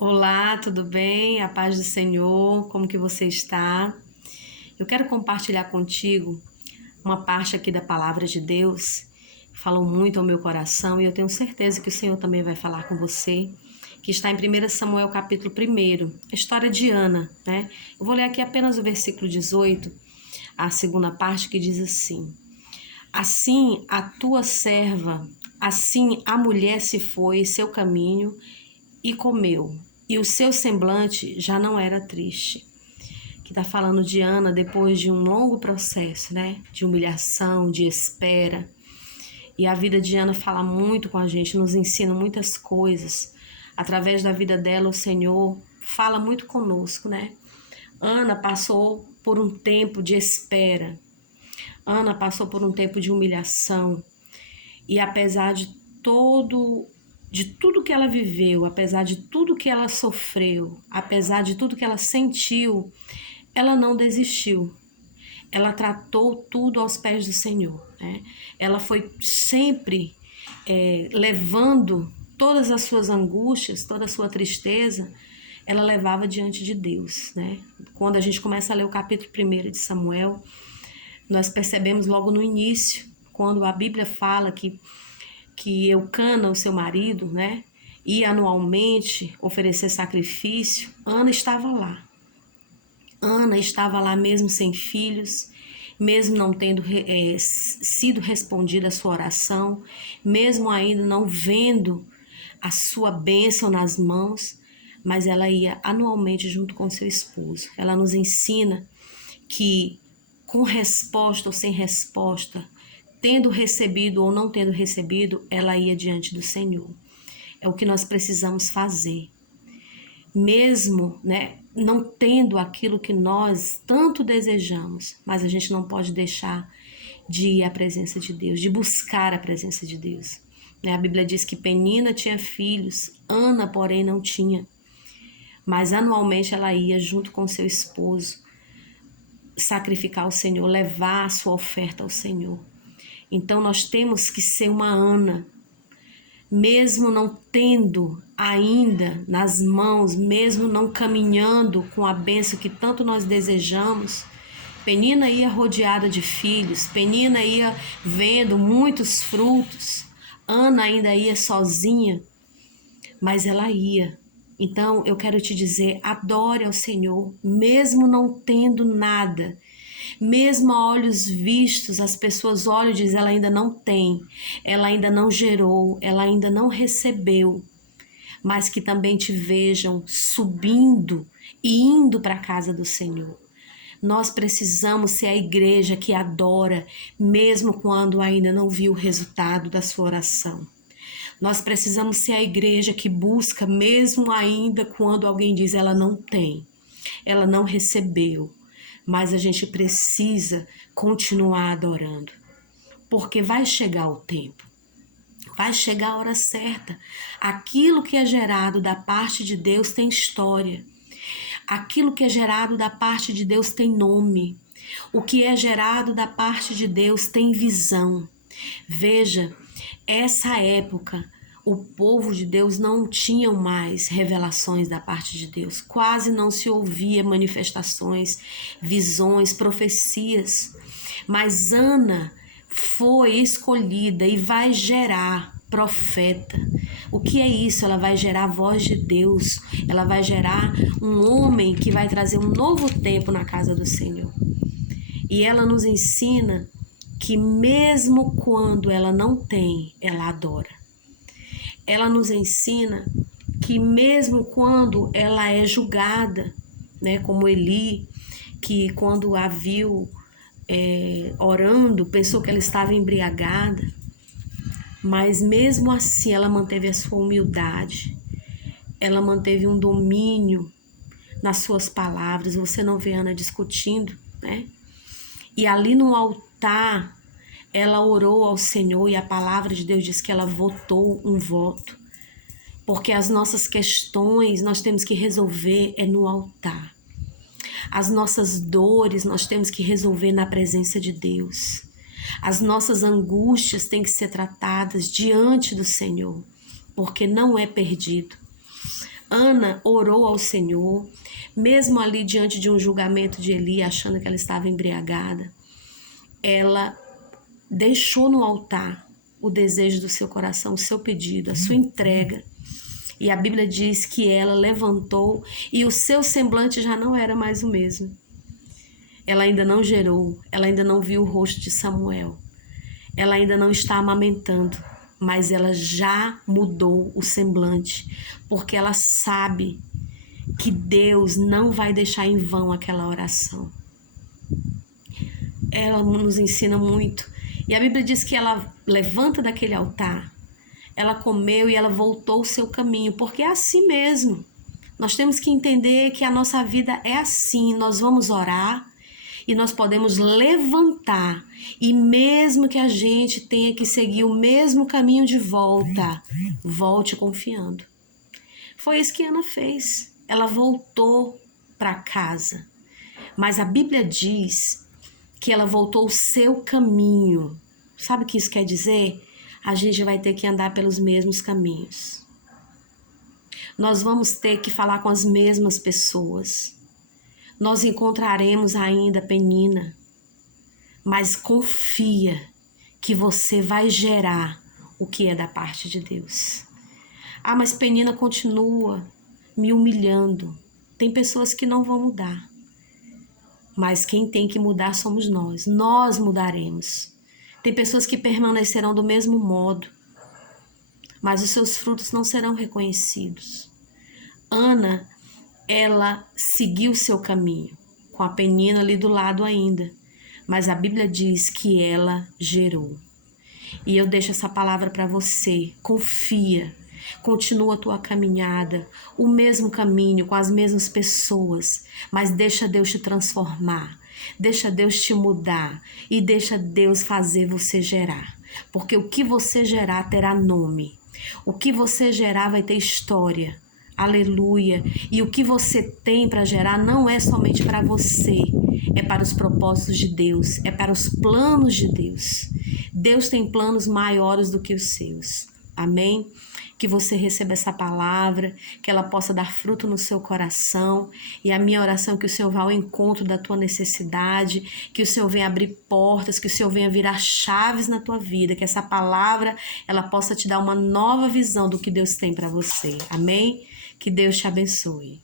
Olá, tudo bem? A paz do Senhor, como que você está? Eu quero compartilhar contigo uma parte aqui da palavra de Deus, que falou muito ao meu coração e eu tenho certeza que o Senhor também vai falar com você, que está em 1 Samuel capítulo 1, a história de Ana, né? Eu vou ler aqui apenas o versículo 18, a segunda parte que diz assim: Assim a tua serva, assim a mulher se foi seu caminho e comeu, e o seu semblante já não era triste. Que está falando de Ana depois de um longo processo, né? De humilhação, de espera. E a vida de Ana fala muito com a gente, nos ensina muitas coisas. Através da vida dela, o Senhor fala muito conosco, né? Ana passou por um tempo de espera. Ana passou por um tempo de humilhação. E apesar de tudo que ela viveu, apesar de tudo que ela sofreu, apesar de tudo que ela sentiu, ela não desistiu. Ela tratou tudo aos pés do Senhor, né? Ela foi sempre levando todas as suas angústias, toda a sua tristeza, ela levava diante de Deus, né? Quando a gente começa a ler o capítulo 1 de Samuel, nós percebemos logo no início, quando a Bíblia fala que Eucana, o seu marido, né, ia anualmente oferecer sacrifício, Ana estava lá. Ana estava lá mesmo sem filhos, mesmo não tendo sido respondida a sua oração, mesmo ainda não vendo a sua bênção nas mãos, mas ela ia anualmente junto com seu esposo. Ela nos ensina que com resposta ou sem resposta, tendo recebido ou não tendo recebido, ela ia diante do Senhor. É o que nós precisamos fazer. Mesmo, né, não tendo aquilo que nós tanto desejamos, mas a gente não pode deixar de ir à presença de Deus, de buscar a presença de Deus. A Bíblia diz que Penina tinha filhos, Ana, porém, não tinha. Mas anualmente ela ia junto com seu esposo sacrificar ao Senhor, levar a sua oferta ao Senhor. Então nós temos que ser uma Ana, mesmo não tendo ainda nas mãos, mesmo não caminhando com a bênção que tanto nós desejamos. Penina ia rodeada de filhos, Penina ia vendo muitos frutos, Ana ainda ia sozinha, mas ela ia. Então eu quero te dizer, adore ao Senhor, mesmo não tendo nada. Mesmo a olhos vistos, as pessoas olham e dizem, ela ainda não tem, ela ainda não gerou, ela ainda não recebeu. Mas que também te vejam subindo e indo para a casa do Senhor. Nós precisamos ser a igreja que adora, mesmo quando ainda não viu o resultado da sua oração. Nós precisamos ser a igreja que busca, mesmo ainda quando alguém diz ela não tem, ela não recebeu. Mas a gente precisa continuar adorando, porque vai chegar o tempo, vai chegar a hora certa. Aquilo que é gerado da parte de Deus tem história, aquilo que é gerado da parte de Deus tem nome, o que é gerado da parte de Deus tem visão. Veja, essa época, o povo de Deus não tinha mais revelações da parte de Deus. Quase não se ouvia manifestações, visões, profecias. Mas Ana foi escolhida e vai gerar profeta. O que é isso? Ela vai gerar a voz de Deus. Ela vai gerar um homem que vai trazer um novo tempo na casa do Senhor. E ela nos ensina que mesmo quando ela não tem, ela adora. Ela nos ensina que mesmo quando ela é julgada, né, como Eli, que quando a viu orando, pensou que ela estava embriagada, mas mesmo assim ela manteve a sua humildade, ela manteve um domínio nas suas palavras. Você não vê Ana discutindo, né? E ali no altar, ela orou ao Senhor e a palavra de Deus diz que ela votou um voto. Porque as nossas questões nós temos que resolver no altar. As nossas dores nós temos que resolver na presença de Deus. As nossas angústias têm que ser tratadas diante do Senhor, porque não é perdido. Ana orou ao Senhor, mesmo ali diante de um julgamento de Eli, achando que ela estava embriagada. Ela deixou no altar o desejo do seu coração, o seu pedido, a sua entrega. E a Bíblia diz que ela levantou e o seu semblante já não era mais o mesmo. Ela ainda não gerou, ela ainda não viu o rosto de Samuel. Ela ainda não está amamentando, mas ela já mudou o semblante, porque ela sabe que Deus não vai deixar em vão aquela oração. Ela nos ensina muito. E a Bíblia diz que ela levanta daquele altar, ela comeu e ela voltou o seu caminho, porque é assim mesmo. Nós temos que entender que a nossa vida é assim. Nós vamos orar e nós podemos levantar, e mesmo que a gente tenha que seguir o mesmo caminho de volta, volte confiando. Foi isso que Ana fez. Ela voltou para casa. Mas a Bíblia diz que ela voltou o seu caminho. Sabe o que isso quer dizer? A gente vai ter que andar pelos mesmos caminhos. Nós vamos ter que falar com as mesmas pessoas. Nós encontraremos ainda Penina, mas confia que você vai gerar o que é da parte de Deus. Ah, mas Penina continua me humilhando. Tem pessoas que não vão mudar, mas quem tem que mudar somos nós. Nós mudaremos. Tem pessoas que permanecerão do mesmo modo, mas os seus frutos não serão reconhecidos. Ana, ela seguiu o seu caminho, com a Penina ali do lado ainda, mas a Bíblia diz que ela gerou. E eu deixo essa palavra para você. Confia, continua a tua caminhada, o mesmo caminho, com as mesmas pessoas, mas deixa Deus te transformar, deixa Deus te mudar e deixa Deus fazer você gerar, porque o que você gerar terá nome, o que você gerar vai ter história. Aleluia. E o que você tem para gerar não é somente para você, é para os propósitos de Deus, é para os planos de Deus. Deus tem planos maiores do que os seus. Amém? Que você receba essa palavra, que ela possa dar fruto no seu coração. E a minha oração é que o Senhor vá ao encontro da tua necessidade, que o Senhor venha abrir portas, que o Senhor venha virar chaves na tua vida, que essa palavra ela possa te dar uma nova visão do que Deus tem para você. Amém? Que Deus te abençoe.